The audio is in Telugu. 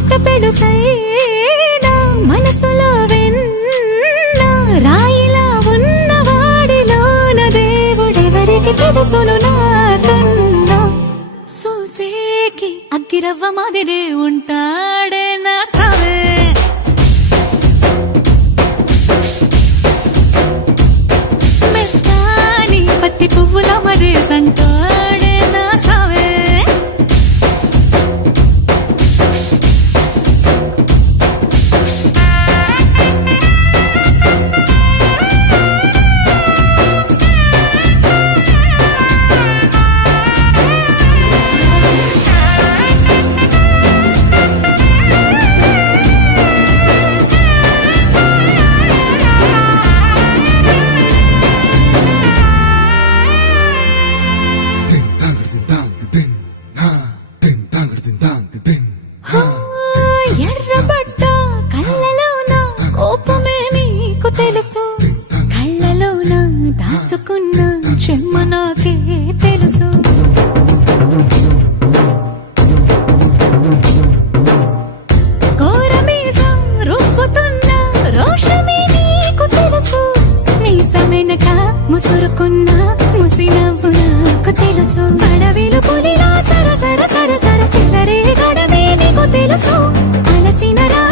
మాట పెడుసైనా మనసులో వెన్న రాయిలా ఉన్నవాడిలోన దేవుడెవరికి తెలుసును నాకన్నా చూసేకి అగ్గిరవ్వ మాదిరే ఉంటాడే నా సావే మెత్తాని పత్తి పువ్వుల మరేసంటాడే నా సావే ఎర్రబడ్డ కళ్ళలోన కోపమే నీకు తెలుసు కళ్ళలోన దాచుకున్న చెమ్మ నాకే తెలుసు ఘోరమీసం రుబ్బుతున్న రోషమే నీకు తెలుసు మీసమెనక ముసురుకున్న ముసినవ్వు నాకు తెలుసు అడవిలు పులిలా సర సర సర సర చిల్లరే గడమే నీకు తెలుసు అలసిన రా